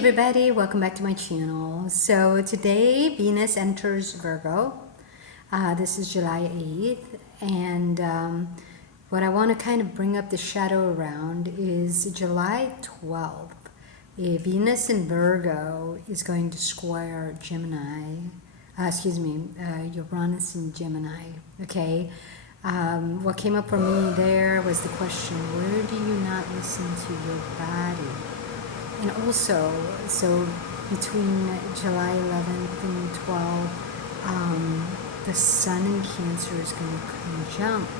everybody, welcome back to my channel. So today Venus enters Virgo. This is July 8th, and what I want to kind of bring up the shadow around is July 12th. Venus in Virgo is going to square Gemini, Uranus in Gemini, okay? What came up for me there was the question, where do you not listen to your body? And also, so between July 11th and 12th, the Sun in Cancer is going to conjunct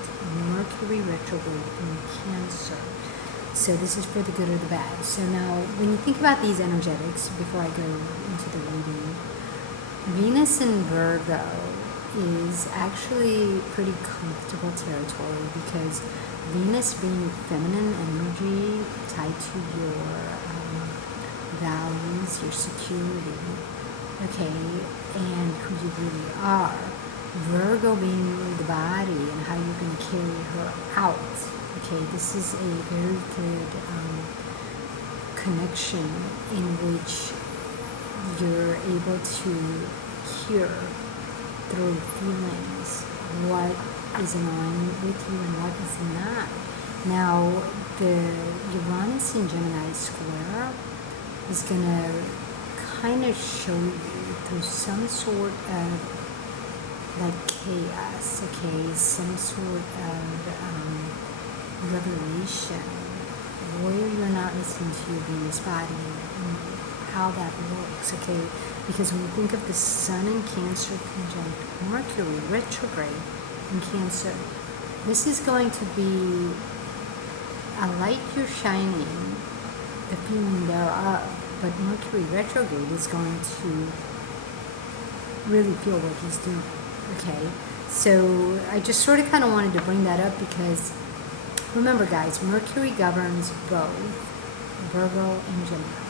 Mercury retrograde in Cancer. So this is for the good or the bad. So now, when you think about these energetics, before I go into the reading, Venus in Virgo is actually pretty comfortable territory because Venus being feminine energy tied to your values, your security, okay, and who you really are. Virgo being the body and how you're going to carry her out. Okay, this is a very good connection in which you're able to hear through feelings what is in alignment with you and what is not. Now, the Uranus in Gemini square is going to kind of show you through some sort of like chaos, okay, some sort of revelation where you're not listening to your Venus body and how that works, okay, because when you think of the Sun in Cancer conjunct Mercury retrograde in Cancer, this is going to be a light you're shining, the feeling thereof, but Mercury retrograde is going to really feel what he's doing, okay? So I just sort of kind of wanted to bring that up because remember guys, Mercury governs both Virgo and Gemini,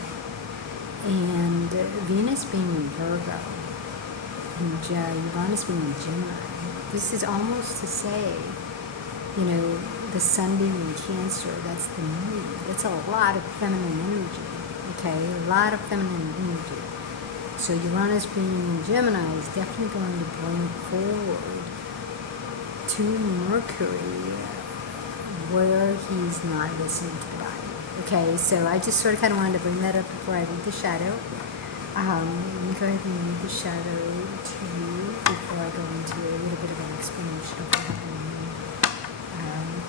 and Venus being in Virgo and Uranus being in Gemini, this is almost to say, you know, the Sun being in Cancer, that's the moon, that's a lot of feminine energy. Okay, a lot of feminine energy. So Uranus being in Gemini is definitely going to bring forward to Mercury where he's not listening to the body. Okay, so I just sort of kind of wanted to bring that up before I read the shadow. Let me go ahead and read the shadow to you before I go into a little bit of an explanation of what happened.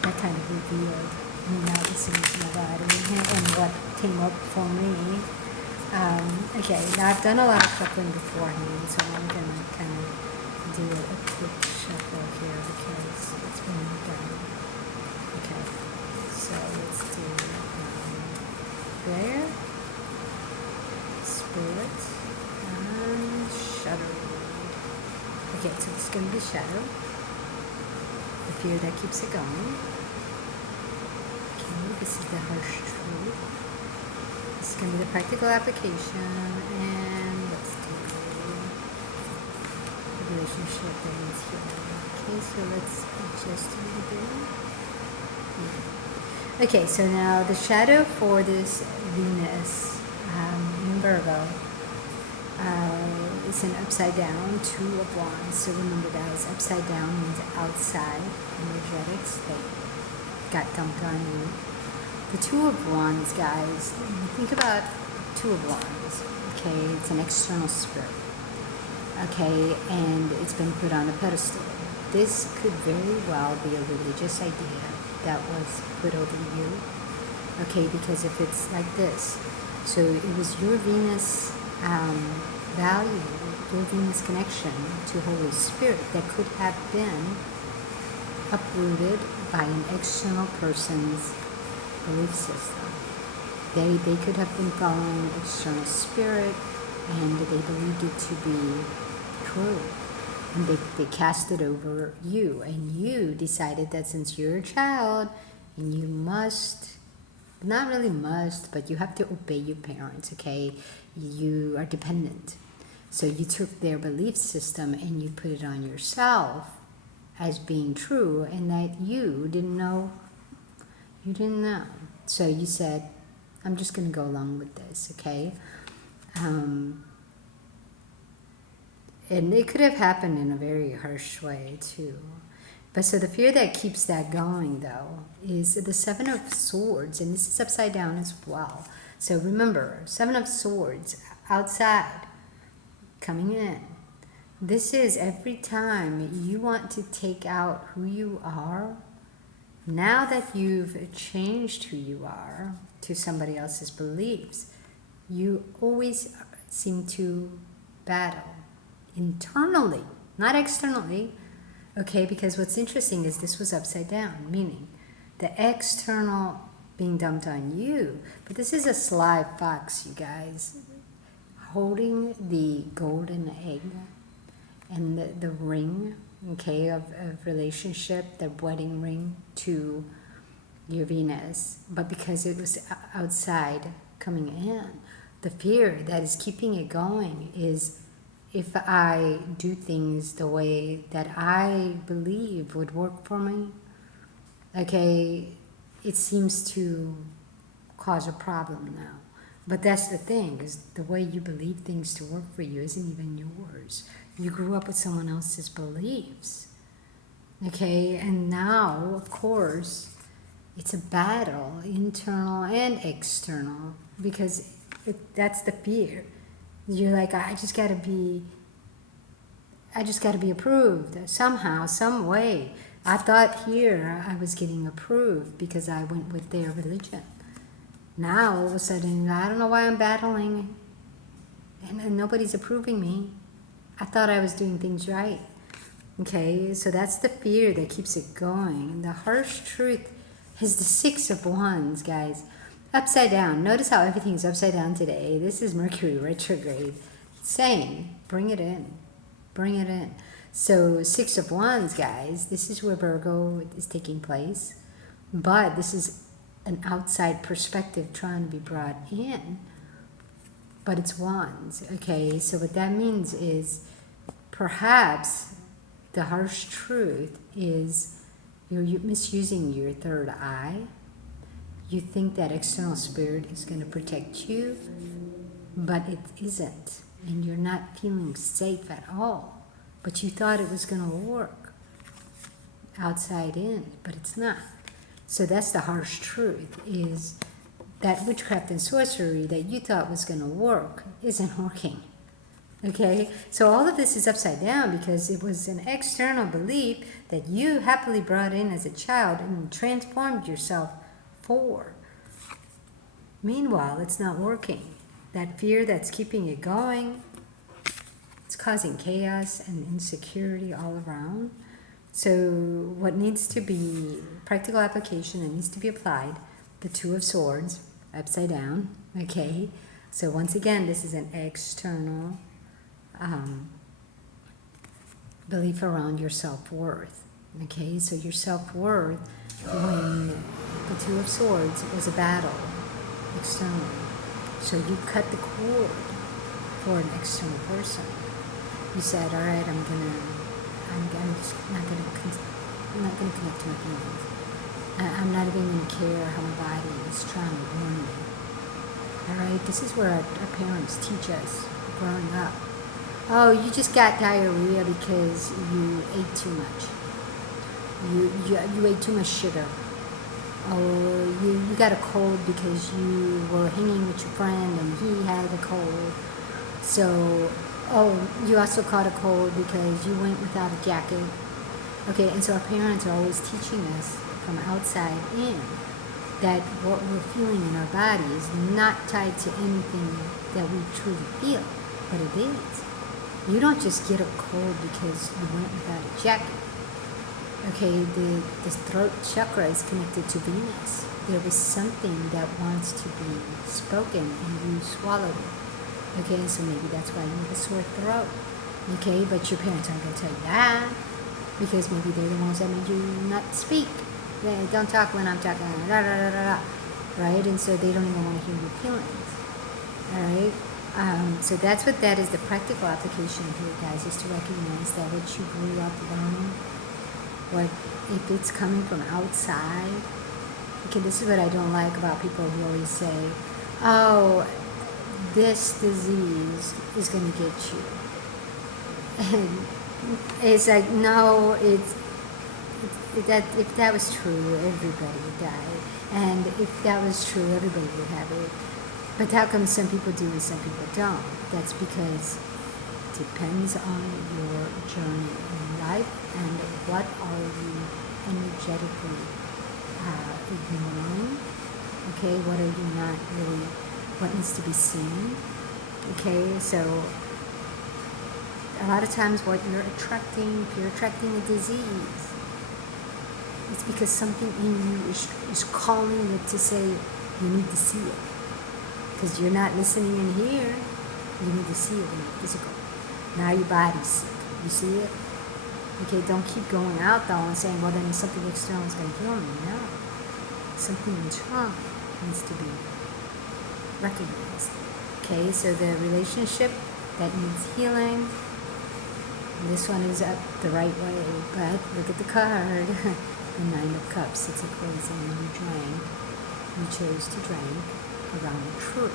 That kind of revealed me not listening to my body and what came up for me. Okay, now I've done a lot of shuffling beforehand, so I'm going to kind of do a quick shuffle here because it's been done. Okay, so let's do there, Spirit, and Shadow. Okay, so it's going to be Shadow, the fear that keeps it going. This is the harsh truth. This is going to be the practical application, and let's do the relationship that is here. Okay, so let's adjust a little bit. Yeah. Okay, so now the shadow for this Venus in Virgo is an upside down, 2 of Wands. So remember guys, upside down means outside energetics that got dumped on you. The 2 of Wands, guys, think about 2 of Wands, okay? It's an external spirit, okay? And it's been put on a pedestal. This could very well be a religious idea that was put over you, okay? Because if it's like this, so it was your Venus value, your Venus connection to Holy Spirit that could have been uprooted by an external person's belief system. They could have been following external spirit and they believed it to be true. And they cast it over you. And you decided that since you're a child and you must, not really must, but you have to obey your parents, okay? You are dependent. So you took their belief system and you put it on yourself as being true, and that you didn't know. You didn't know. So you said, I'm just going to go along with this, okay? And it could have happened in a very harsh way too. But so the fear that keeps that going though is the Seven of Swords, and this is upside down as well. So remember, Seven of Swords outside, coming in. This is every time you want to take out who you are. Now that you've changed who you are to somebody else's beliefs, you always seem to battle internally, not externally. Okay, because what's interesting is this was upside down, meaning the external being dumped on you. But this is a sly fox, you guys, holding the golden egg and the ring, okay, of relationship, the wedding ring to your Venus. But because it was outside coming in, the fear that is keeping it going is, if I do things the way that I believe would work for me, okay, it seems to cause a problem now. But that's the thing, is the way you believe things to work for you isn't even yours. You grew up with someone else's beliefs. Okay, and now, of course, it's a battle, internal and external, because that's the fear. You're like, I just got to be approved somehow, some way. I thought here I was getting approved because I went with their religion. Now, all of a sudden, I don't know why I'm battling, and nobody's approving me. I thought I was doing things right. Okay, so that's the fear that keeps it going. And the harsh truth is the Six of Wands, guys. Upside down. Notice how everything's upside down today. This is Mercury retrograde. It's saying, bring it in. Bring it in. So Six of Wands, guys, this is where Virgo is taking place. But this is an outside perspective trying to be brought in. But it's Wands. Okay, so what that means is perhaps the harsh truth is you're misusing your third eye. You think that external spirit is going to protect you, but it isn't. And you're not feeling safe at all. But you thought it was going to work outside in, but it's not. So that's the harsh truth, is that witchcraft and sorcery that you thought was going to work isn't working. Okay? So all of this is upside down because it was an external belief that you happily brought in as a child and transformed yourself for. Meanwhile, it's not working. That fear that's keeping it going, it's causing chaos and insecurity all around. So what needs to be practical application that needs to be applied, the Two of Swords, upside down, okay? So once again, this is an external belief around your self-worth, okay? So your self-worth, when the Two of Swords was a battle externally. So you cut the cord for an external person. You said, all right, I'm just not gonna connect to my feelings. I'm not even gonna care how my body is trying to warn me. All right, this is where our parents teach us growing up. Oh, you just got diarrhea because you ate too much. You ate too much sugar. Oh, you got a cold because you were hanging with your friend and he had a cold. So, oh, you also caught a cold because you went without a jacket. Okay, and so our parents are always teaching us from outside in that what we're feeling in our body is not tied to anything that we truly feel, but it is. You don't just get a cold because you went without a jacket. Okay, the throat chakra is connected to Venus. There is something that wants to be spoken and you swallowed it. Okay, so maybe that's why you have a sore throat. Okay, but your parents aren't going to tell you that because maybe they're the ones that made you not speak. They don't talk when I'm talking, right? And so they don't even want to hear your feelings. All right? So that's what that is. The practical application here, guys, is to recognize that what you grew up learning, what if it's coming from outside. Okay, this is what I don't like about people who always say, oh, this disease is going to get you. And it's like, no, if that was true, everybody would die. And if that was true, everybody would have it. But how come some people do and some people don't? That's because it depends on your journey in life and what are you energetically ignoring. Okay, what are you not really, what needs to be seen? Okay, so a lot of times what you're attracting, if you're attracting a disease, it's because something in you is calling you to say, you need to see it. Because you're not listening in here, you need to see it in your physical. Now your body's sick. You see it? Okay, don't keep going out though and saying, well then something external is going to kill me. No. Something internal needs to be recognized. Okay, so the relationship that needs healing, this one is up the right way, but look at the card. The Nine of Cups, it's a poison you drank. You chose to drink around the truth.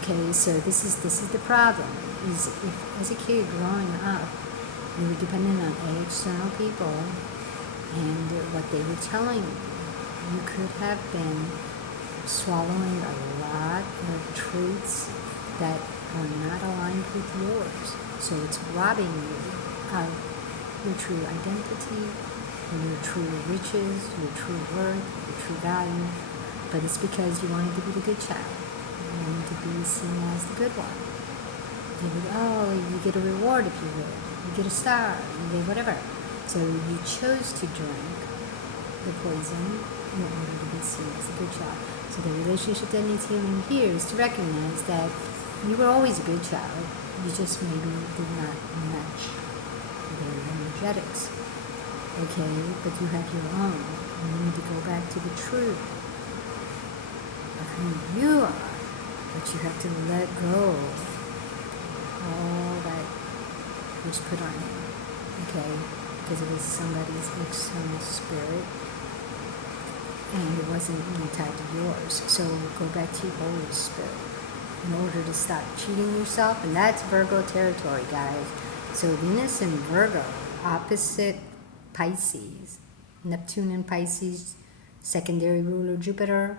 Okay, so this is the problem. Is if as a kid growing up, you were dependent on external people and what they were telling you. You could have been swallowing a lot of truths that are not aligned with yours. So it's robbing you of your true identity, your true riches, your true worth, your true value. But it's because you wanted to be the good child. You wanted to be seen as the good one. You get a reward if you win. You get a star. You get whatever. So you chose to drink the poison in order to be seen as a good child. So the relationship that needs healing here is to recognize that you were always a good child. You just maybe did not match their energetics. Okay, but you have your own. You need to go back to the truth of who you are. But you have to let go of all that was put on you. Okay, because it was somebody's external spirit. And it wasn't really tied to yours. So go back to your Holy Spirit in order to stop cheating yourself. And that's Virgo territory, guys. So Venus in Virgo, opposite Pisces. Neptune in Pisces, secondary ruler Jupiter.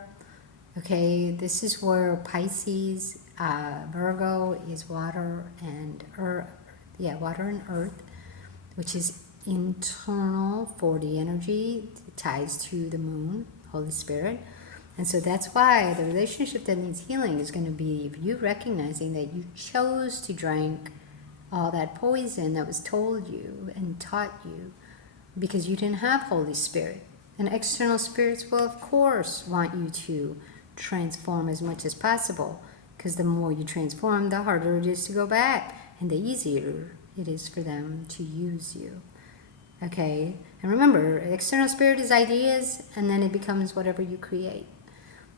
Okay, this is where Pisces, Virgo is water and earth. Yeah, water and earth, which is internal for the energy. It ties to the moon, Holy Spirit. And so that's why the relationship that needs healing is going to be you recognizing that you chose to drink all that poison that was told you and taught you because you didn't have Holy Spirit. And external spirits will, of course, want you to transform as much as possible because the more you transform, the harder it is to go back and the easier it is for them to use you. Okay, and remember, external spirit is ideas, and then it becomes whatever you create.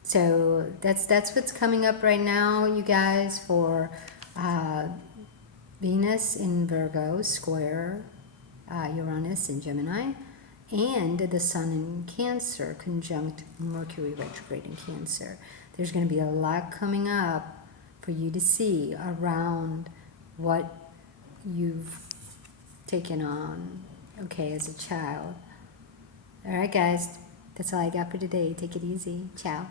So that's what's coming up right now, you guys, for Venus in Virgo square Uranus in Gemini, and the Sun in Cancer conjunct Mercury retrograde in Cancer. There's going to be a lot coming up for you to see around what you've taken on, okay, as a child. All right, guys, that's all I got for today. Take it easy. Ciao.